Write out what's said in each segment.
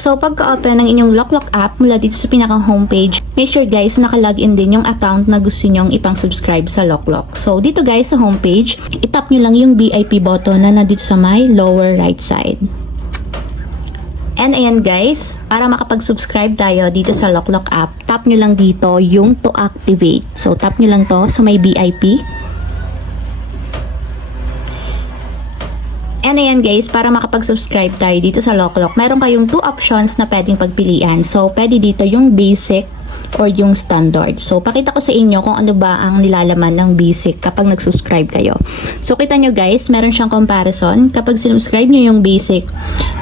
So, pagka-open ng inyong Loklok app mula dito sa pinaka-homepage, make sure guys naka-login din yung account na gusto nyong ipang-subscribe sa Loklok. So, dito guys sa homepage, itap nyo lang yung VIP button na nandito sa may lower right side. And ayan guys, para makapag-subscribe tayo dito sa Loklok app, tap nyo lang dito yung to activate. So, tap nyo lang to sa may VIP. And ayan guys, para makapag-subscribe tayo dito sa Loklok, meron kayong 2 options na pwedeng pagpilian. So, pwede dito yung basic or yung standard. So, pakita ko sa inyo kung ano ba ang nilalaman ng basic kapag nag-subscribe kayo. So, kita nyo guys, meron siyang comparison. Kapag sinubscribe nyo yung basic,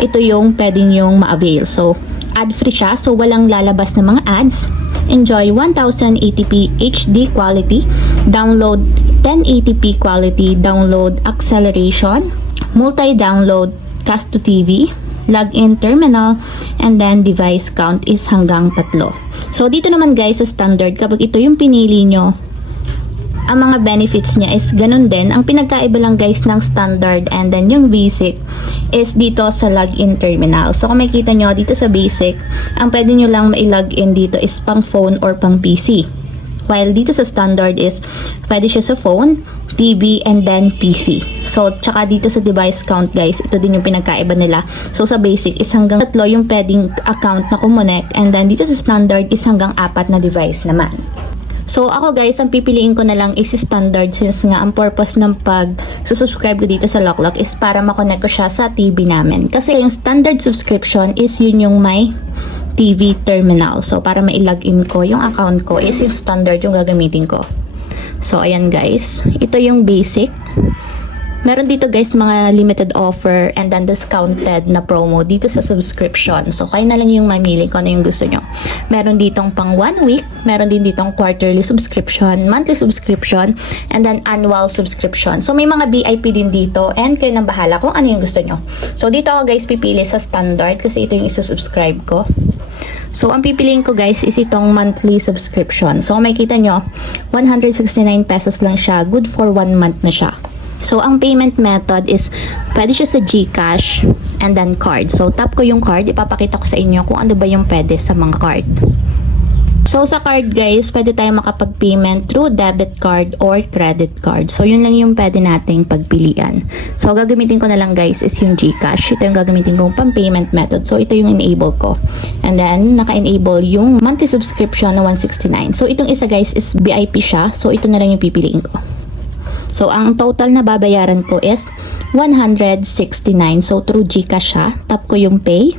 ito yung pwede nyong ma-avail. So, ad-free siya. So, walang lalabas na mga ads. Enjoy 1080p HD quality. Download 1080p quality. Download acceleration. Multi-download cast to TV, login terminal, and then device count is hanggang 3. So, dito naman guys sa standard, kapag ito yung pinili nyo, ang mga benefits niya is ganun din. Ang pinagkaiba lang guys ng standard and then yung basic is dito sa login terminal. So, kung makikita nyo dito sa basic, ang pwede nyo lang ma-login dito is pang phone or pang PC. While dito sa standard is pwede siya sa phone, TV, and then PC. So, tsaka dito sa device count guys, ito din yung pinagkaiba nila. So, sa basic is hanggang 3 yung pwedeng account na kumonek, and then dito sa standard is hanggang 4 na device naman. So, ako guys, ang pipiliin ko na lang is standard since nga ang purpose ng pag-subscribe ko dito sa Loklok is para makonect ko siya sa TV namin. Kasi yung standard subscription is yun yung may TV terminal. So, para ma-login ko yung account ko is yung standard yung gagamitin ko. So, ayan guys. Ito yung basic. Meron dito guys mga limited offer and then discounted na promo dito sa subscription. So, kayo na lang yung mamili kung ano yung gusto nyo. Meron ditong pang 1 week. Meron din ditong quarterly subscription, monthly subscription, and then annual subscription. So, may mga VIP din dito and kayo nang bahala kung ano yung gusto nyo. So, dito ako guys pipili sa standard kasi ito yung isusubscribe ko. So, ang pipiliin ko guys is itong monthly subscription. So, kung makikita nyo, 169 pesos lang siya. Good for 1 month na siya. So, ang payment method is pwede siya sa GCash and then card. So, tap ko yung card. Ipapakita ko sa inyo kung ano ba yung pwede sa mga card. So, sa card guys, pwede tayong makapag-payment through debit card or credit card. So, yun lang yung pwede nating pagpilian. So, gagamitin ko na lang guys is yung GCash. Ito yung gagamitin kong pang-payment method. So, ito yung enable ko. And then, naka-enable yung monthly subscription na 169. So, itong isa guys is VIP siya. So, ito na lang yung pipiliin ko. So, ang total na babayaran ko is 169. So, through GCash siya. Tap ko yung pay.